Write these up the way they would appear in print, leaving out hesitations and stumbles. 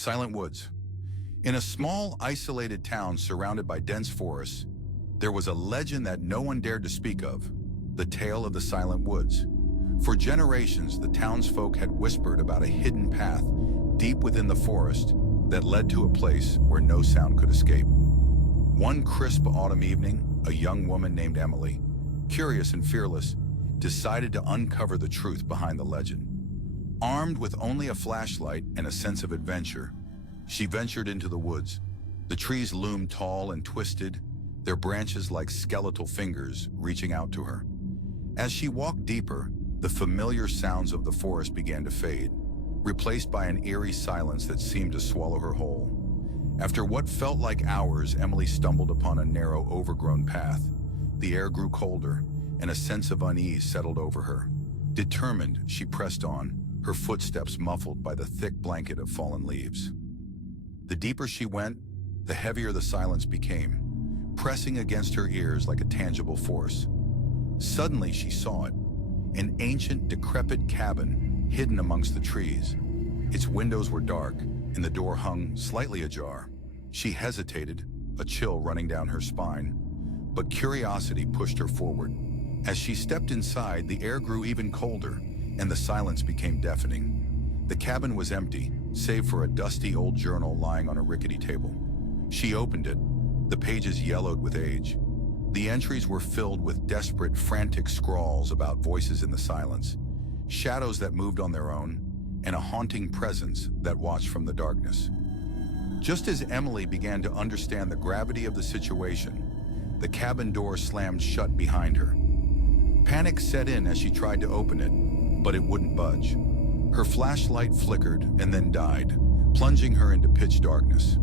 Silent Woods. In a small, isolated town surrounded by dense forests, there was a legend that no one dared to speak of, the tale of the Silent Woods. For generations, the townsfolk had whispered about a hidden path deep within the forest that led to a place where no sound could escape. One crisp autumn evening, a young woman named Emily, curious and fearless, decided to uncover the truth behind the legend. Armed with only a flashlight and a sense of adventure, she ventured into the woods. The trees loomed tall and twisted, their branches like skeletal fingers reaching out to her. As she walked deeper, the familiar sounds of the forest began to fade, replaced by an eerie silence that seemed to swallow her whole. After what felt like hours, Emily stumbled upon a narrow, overgrown path. The air grew colder, and a sense of unease settled over her. Determined, she pressed on, her footsteps muffled by the thick blanket of fallen leaves. The deeper she went, the heavier the silence became, pressing against her ears like a tangible force. Suddenly she saw it, an ancient, decrepit cabin hidden amongst the trees. Its windows were dark, and the door hung slightly ajar. She hesitated, a chill running down her spine, but curiosity pushed her forward. As she stepped inside, the air grew even colder, and the silence became deafening. The cabin was empty, save for a dusty old journal lying on a rickety table. She opened it, the pages yellowed with age. The entries were filled with desperate, frantic scrawls about voices in the silence, shadows that moved on their own, and a haunting presence that watched from the darkness. Just as Emily began to understand the gravity of the situation, the cabin door slammed shut behind her. Panic set in as she tried to open it, but it wouldn't budge. Her flashlight flickered and then died, plunging her into pitch darkness.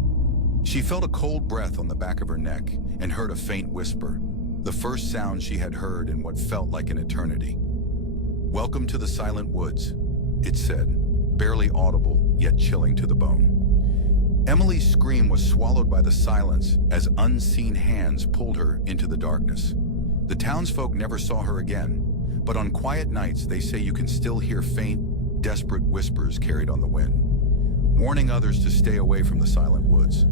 She felt a cold breath on the back of her neck and heard a faint whisper, the first sound she had heard in what felt like an eternity. "Welcome to the Silent Woods," it said, barely audible yet chilling to the bone. Emily's scream was swallowed by the silence as unseen hands pulled her into the darkness. The townsfolk never saw her again, but on quiet nights they say you can still hear faint, desperate whispers carried on the wind, warning others to stay away from the Silent Woods.